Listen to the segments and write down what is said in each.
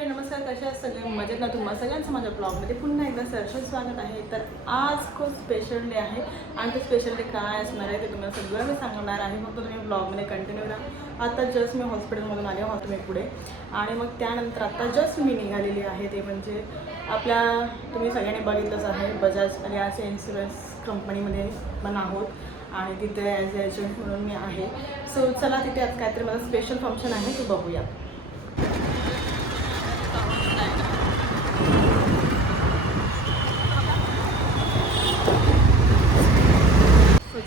हाय नमस्कार, कशा आहात सगळे? मजेत ना? तुम्हा सगळ्यांचं माझ्या ब्लॉगमध्ये पुन्हा एकदा सहर्ष स्वागत आहे. तर आज खूप स्पेशल डे आहे आणि ते स्पेशल डे काय असणार आहे ते तुम्हाला सगळं मी सांगणार आहे. मग तुम्ही ब्लॉगमध्ये कंटिन्यू राहा. आता जस्ट मी हॉस्पिटलमधून आले हॉस्पिटल पुढे आणि मग त्यानंतर आता जस्ट मी निघालेली आहे. ते म्हणजे आपल्या तुम्ही सगळ्यांनी बघितलंच आहे बजाज आणि असे इन्शुरन्स कंपनीमध्ये पण आहोत आणि तिथे ॲज एजंट म्हणून मी आहे. सो चला तिथे आज काहीतरी माझं स्पेशल फंक्शन आहे ते बघूया.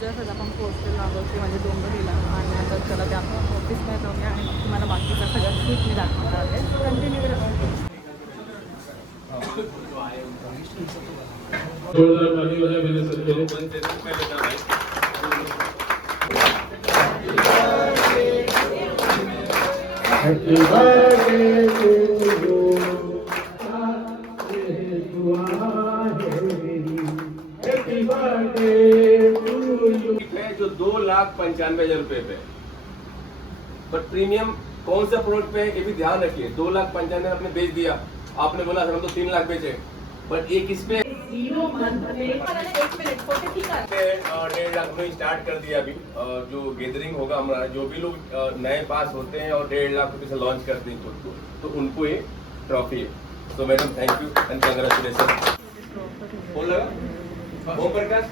जस्ट आपण पोहोचलेलो आहोत ते म्हणजे डोंबिवलीला आणि आता चला ते आपण ऑफिसमध्ये जाऊया आणि तुम्हाला बाकीचा सगळं शूट मी दाखवणार आहे. कंटिन्यू राहून जो 2,95,000 रुपए पे, पर प्रीमियम कौन सा प्रोडक्ट पे है ये भी ध्यान रखिए. 2,95,000 आपने बेच दिया, आपने बोला सर हम तो 3 लाख बेचे, पर एक इस पे 1.5 लाख में स्टार्ट कर दिया. अभी जो गैदरिंग होगा हमारा, जो भी लोग नए पास होते हैं और 1.5 लाख रुपए से लॉन्च करते हैं खुद को, तो उनको ये ट्रॉफी है. तो madam thank you end congratulation. Phone लगा ओम प्रकाश.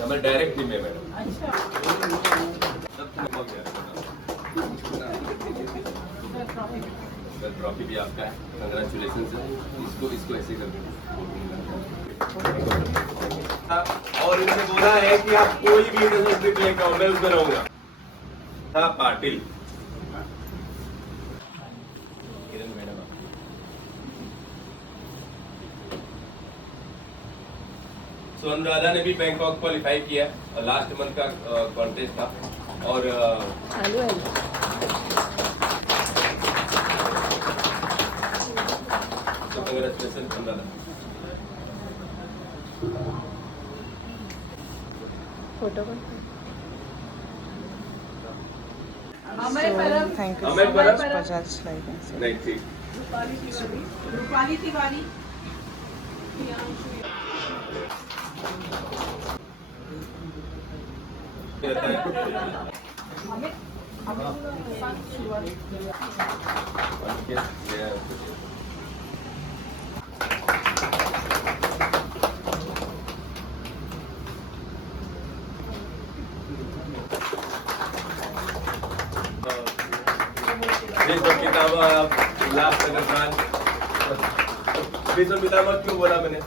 हमारे डायरेक्ट टीम है मैडम. ट्रॉफी भी आपका है. Congratulation sir. इसको ऐसे कर और इनसे बोला है कि आप कोई भी इंटरनेशनल ट्रिप लेकर आओ, मैं उसमें रहूंगा. हाँ पाटिल किरण मैडम. सो अनुराधा ने भी बैंकॉक क्वालिफाई किया. लास्ट मंथ का कॉन्टेस्ट था और तो कंग्रेचुलेशन अनुराधा. फोटो पण थैंक यू बजाज लाइफ नहीं ठीक. रूपाली तिवारी. विश्व पितामह क्यों बोला मैंने?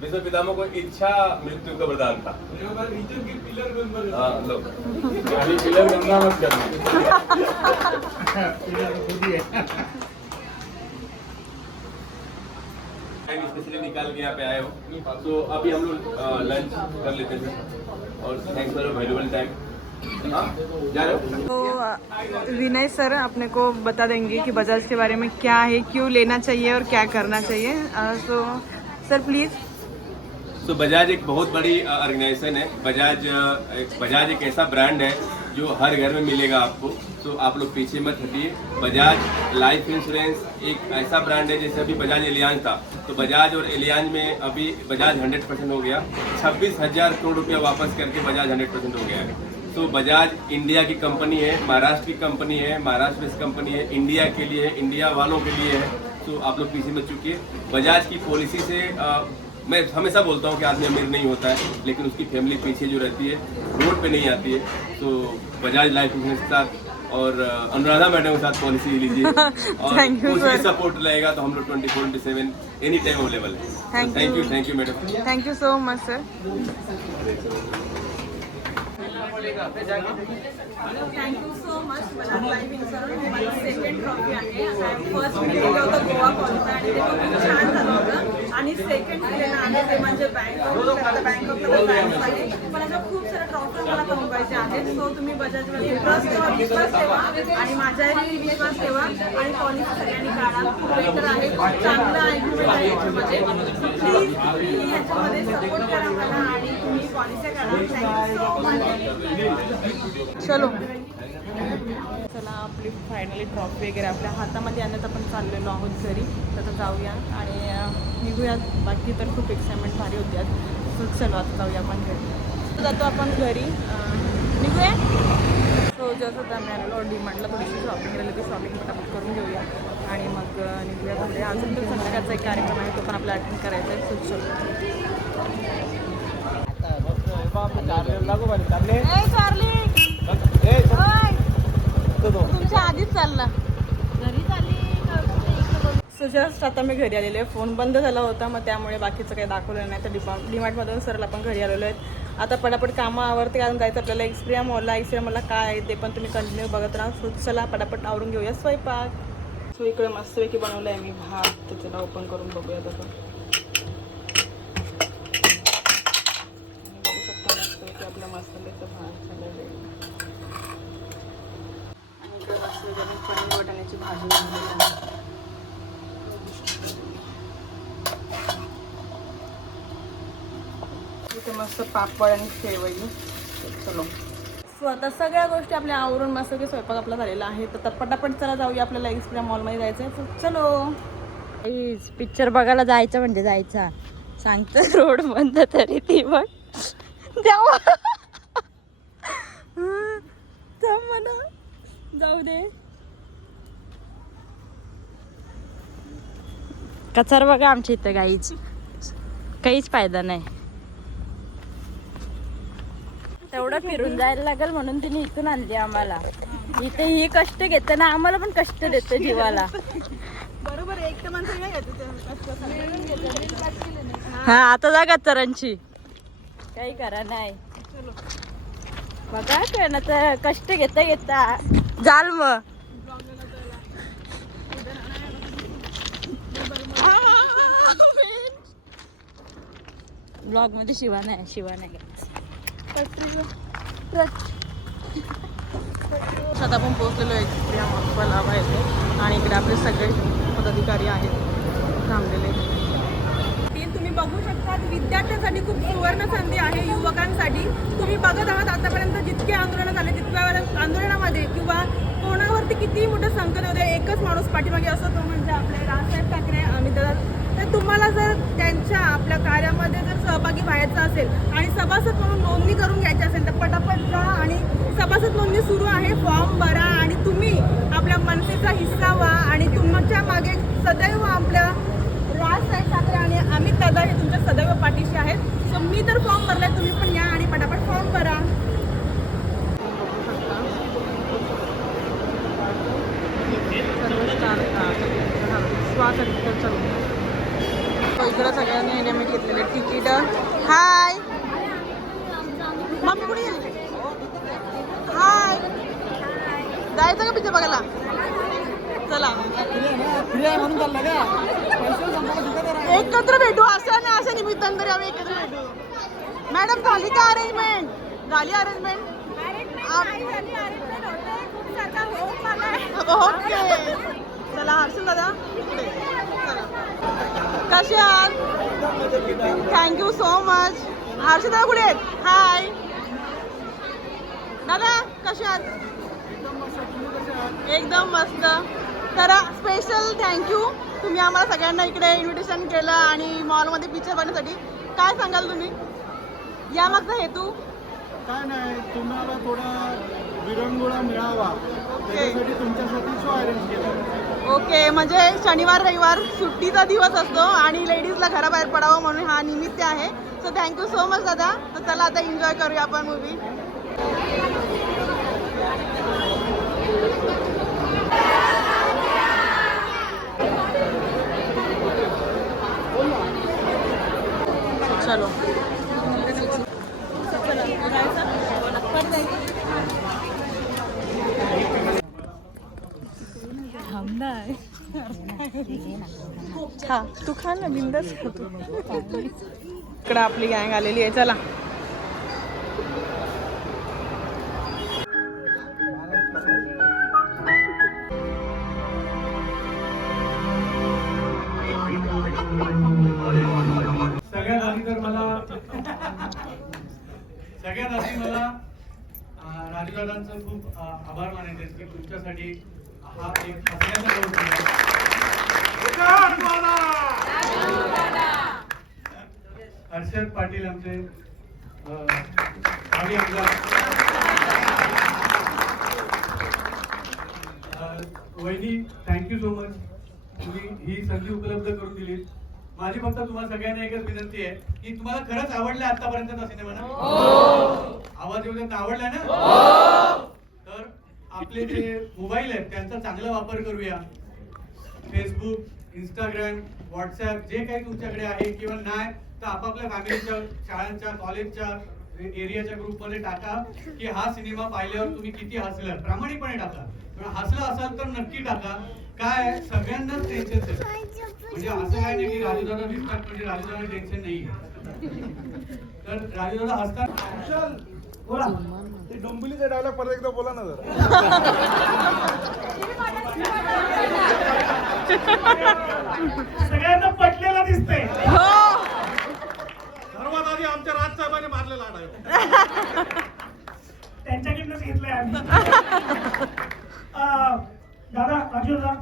विश्व पितामह को इच्छा मृत्यु का वरदान था. हाँ लोग पिलर गंगा मत करना. स्पेशली निकाल के यहाँ पे आए हो. तो अभी हम लोग लंच कर लेते हैं और थैंक्स फॉर वैल्यूएबल टाइम. तो विनय सर अपने को बता देंगे कि बजाज के बारे में क्या है, क्यों लेना चाहिए और क्या करना चाहिए. So sir please. तो बजाज एक बहुत बड़ी ऑर्गेनाइजेशन है. बजाज एक ऐसा ब्रांड है जो हर घर में मिलेगा आपको. तो आप लोग पीछे मत हटिए. बजाज लाइफ इंश्योरेंस एक ऐसा ब्रांड है. जैसे अभी बजाज एलियांज था, तो बजाज और एलियांज में अभी बजाज 100% हो गया. 26,000 करोड़ रुपया वापस करके बजाज 100% हो गया है. तो बजाज इंडिया की कंपनी है, महाराष्ट्र की कंपनी है, महाराष्ट्र बेस्ड कंपनी है, इंडिया के लिए है, इंडिया वालों के लिए है. तो आप लोग पीछे मत चुकिए. बजाज की पॉलिसी से मैं हमेशा बोलता हूँ कि आदमी अमीर नहीं होता है, लेकिन उसकी फैमिली पीछे जो रहती है रोड पे नहीं आती है. तो बजाज लाइफ इंश्योरेंस के साथ और अनुराधा मैडम के साथ पॉलिसी लीजिए और कुछ सपोर्ट रहेगा तो हम लोग 24/7 एनी टाइम अवेलेबल है. Thank you madam. Thank you so much sir. Thank you so much. Bajaj life insurance माझी सेकंड ट्रॉफी आहे. फर्स्ट मी दिलं होतं गोवा क्वालिफाय आणि ते खूप छान झालं होतं. आणि सेकंड दिलेलं आहे ते म्हणजे बँक ऑफ बँक आहे. पण अशा खूप साऱ्या ट्रॉफी मला कमवायच्या आहेत. सो तुम्ही बजाजवर विश्वास ठेवा आणि माझ्याही विश्वास ठेवा आणि पॉलिसी सगळ्यांनी काढा. खूप बेटर आहे, खूप चांगलं ॲग्रीमेंट आहे याच्यामध्ये. प्लीज तुम्ही ह्याच्यामध्ये सपोर्ट करा मला आणि तुम्ही पॉलिसी काढा. Thank you so much. चलो चला आपली फायनली ट्रॉफी वगैरे आपल्या हातामध्ये आणण्यात आपण चाललेलो आहोत घरी. तर आता जाऊया आणि निघूयात. बाकी तर खूप एक्साइटमेंट भारी होती आज. तर चलो आता जाऊया आपण घरी. जातो आपण घरी निघूया. सो जसं आम्ही आलेलो डीमार्टला थोडीशी शॉपिंग राहिली ती शॉपिंग पटापट करून घेऊया आणि मग निघूया. पुढे अजून तर संध्याकाळचा एक कार्यक्रम आहे तो पण आपल्याला अटेंड करायचा आहे. सो चलो. तुमच्या आधीच चालला घरी चालली. सो जस्ट आता मी घरी आलेले आहे. फोन बंद झाला होता मग त्यामुळे बाकीचं काही दाखवलं नाही. तर डीमार्टमधून सरळ आपण घरी आलेलो आहेत. आता पटापट कामावरती कारण जायचं आपल्याला. एक्सप्रिया मॉलला काय आहे ते पण तुम्ही कंटिन्यू बघत राहा. सो चला पटापट आवरून घेऊया स्वयंपाक. सो इकडे मस्तपैकी बनवलं आहे मी भात. तर त्याला ओपन करून बघूया तसं. बघू शकता मस्तपैकी आपलं मसाल्याचं भात झालेलं आहे. आणि इकडे मस्तपैकी पनीर वाटाण्याची भाजी बनवलेली आहे. इथे मस्त पापड आणि शेवई. चलो. सो आता सगळ्या गोष्टी आपल्या आवरून मस्त की स्वयंपाक आपला झालेला आहे. तर पटापट चला जाऊया. आपल्याला एक्सप्रिया मॉलमध्ये जायचं आहे. चलो. पिक्चर बघायला जायचं म्हणजे जायचा. सांगतं रोड बंद तरी ती बघ जाऊ म्हणा जाऊ दे. कचर बघा आमच्या इथं काहीच फायदा नाही. तेवढं फिरून जायला लागेल म्हणून तिने इथून आणली आम्हाला. इथे ही कष्ट घेते ना आम्हाला पण कष्ट देते जीवाला. बरोबर एक तर माणसं नाही हा आता जा कचरांची काही करा नाही. बघा काय ना तर कष्ट घेता जाल मग. ब्लॉग मध्ये शिवा नाही आता आपण पोहोचलेलो आहे एक्सप्रिया मॉलला बाहेर आणि इकडे आपले सगळे पदाधिकारी आहेत थांबलेले. तुम्ही बघू शकता विद्यार्थ्यांसाठी खूप सुवर्ण संधी आहे. युवकांसाठी तुम्ही बघत आहात आतापर्यंत जितके आंदोलन झाले तितक्या आंदोलनामध्ये किंवा कोणावरती किती मोठं संकट होते एकच माणूस पाठीमागे असतो तो म्हणजे आपले राजसाहेब ठाकरे अमितदादा. तर तुम्हाला जर त्यांच्या आपल्या कार्यामध्ये जर सहभागी व्हायचं असेल आणि सभासद म्हणून नोंदणी करून घ्यायची असेल तर पटापट जा आणि सभासद नोंदणी सुरू आहे. फॉर्म भरा आणि तुम्ही आपल्या मनसेचा हिस्सा व्हा आणि तुमच्या मागे सदैव आपल्या राजसाहेब ठाकरे आणि अमित दादा हे तुमच्या सदैव पाठीशी आहेत. सो मी तर फॉर्म भरलाय तुम्ही पण या आणि पटापट फॉर्म भरा. इकडं सगळ्यांनी एनएमए घेतलेले तिकीट. हाय मम्मी कुठे गेली? हाय जायचं का पिक्चर बघायला? चला एकत्र भेटू. असं ना असं निमित्तानं तरी आम्ही एकत्र भेटू. मॅडम झाली का अरेंजमेंट? झाली अरेंजमेंट? ओके चला हर्षल दादा कसे आहात? Thank you so much. हर्षल दादा कुठे आहेत? हाय दादा कसे आहात? एकदम मस्त. तर स्पेशल थँक्यू तुम्ही आम्हाला सगळ्यांना इकडे इन्व्हिटेशन केलं आणि मॉलमध्ये पिक्चर बघण्यासाठी. काय सांगाल तुम्ही यामागचा हेतू? काय नाही तुम्हाला थोडा विरंगुळा मिळावा त्यासाठी तुमच्यासाठी शो अरेंज केला. ओके म्हणजे शनिवार रविवार सुट्टीचा दिवस असतो आणि लेडीजला घराबाहेर पडावं म्हणून हा निमित्त आहे. सो थँक्यू सो मच दादा. तर चला आता एन्जॉय करूया आपण मूवी. चलो हा तू खा ना बिंदास खा तू. इकडं आपली गँग आलेली आहे. चला सगळ्यात आधी मला राजूदादांचं खूप आभार मानायचे की तुमच्यासाठी हा एक हसण्याचा रोज आहे. हर्षद पाटील आमचे भावी आमदार, वहिनी थँक्यू सो मच, तुम्ही ही संधी उपलब्ध करून दिली. माझी फक्त तुम्हाला सगळ्यांना एकच विनंती आहे की तुम्हाला खरंच आवडला आतापर्यंतचा सिनेमा ना? आवाज येऊन आवडला ना? तर आपले जे मोबाईल आहेत त्यांचा चांगला वापर करूया. फेसबुक, इंस्टाग्राम, व्हॉट्सअप जे काही तुमच्याकडे आहे किंवा नाही तर आपापल्या फॅमिलीच्या, शाळांच्या, कॉलेजच्या, एरियाच्या ग्रुपमध्ये टाका की हा सिनेमा पाहिल्यावर तुम्ही किती हसलात. प्रामाणिकपणे टाका. पण हसला असाल तर नक्की टाका. काय सगळ्यांनाच टेन्शन आहे, म्हणजे असं काय नाही की राजूदादा दिसतात म्हणजे राजूदादा टेन्शन नाही. तर राजूदादा हसतात. बोला ते डोंबिवलीचा डायलॉग परत एकदा बोला ना जरा. सगळ्यांना पटलेला दिसतंय. सर्वात आधी आमच्या राजसाहेबांनी मारलेला डायलॉग. त्यांच्याकडनंच घेतलंय आम्ही. दादा, राजूदादा,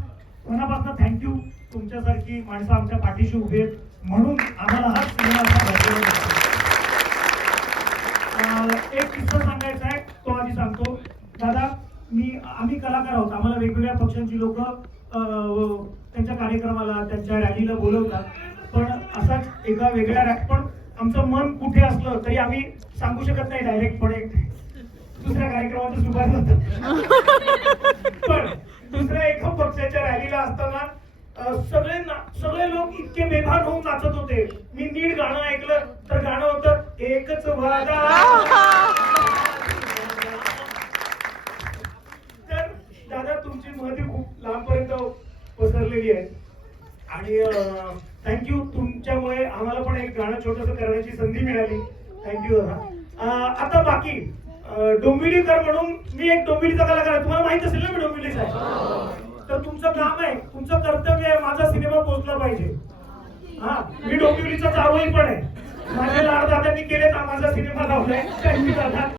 मनापासून थँक्यू. तुमच्यासारखी माणसं आमच्या पाठीशी उभी आहेत म्हणून आम्हाला हा सिनेमा एक किस्सा सांगायचा आहे, तो आधी सांगतो. दादा, आम्ही कलाकार आहोत. आम्हाला वेगवेगळ्या पक्षांची लोक त्यांच्या कार्यक्रमाला, त्यांच्या रॅलीला बोलवतात. पण असाच एका वेगळ्या पण आमचं मन कुठे असलं तरी आम्ही सांगू शकत नाही डायरेक्टपणे. दुसऱ्या कार्यक्रमाचं सुरुवात होतं. पण दुसऱ्या एका पक्षाच्या रॅलीला असताना सगळे लोक इतके बेभान होऊन नाचत होते. मी नीट गाणं ऐकलं तर गाणं होतं एकच वादा. तर दादा, तुमची महती खूप लांबपर्यंत पसरलेली आहे आणि थँक्यू. तुमच्यामुळे आम्हाला पण एक गाणं छोटंसं करण्याची संधी मिळाली. थँक्यू दादा. आता बाकी डोंबिवलीकर म्हणून मी एक डोंबिवलीचा कलाकार आहे. तुम्हाला माहित असेल ना मी डोंबिवलीचा आहे. तर तुमचं काम आहे, तुमचं कर्तव्य आहे माझा सिनेमा पोहोचला पाहिजे. हा, मी डोंबिवलीचा जावई पण आहे. माझ्या लाड दादांनी केले तर माझा सिनेमा लावलाय.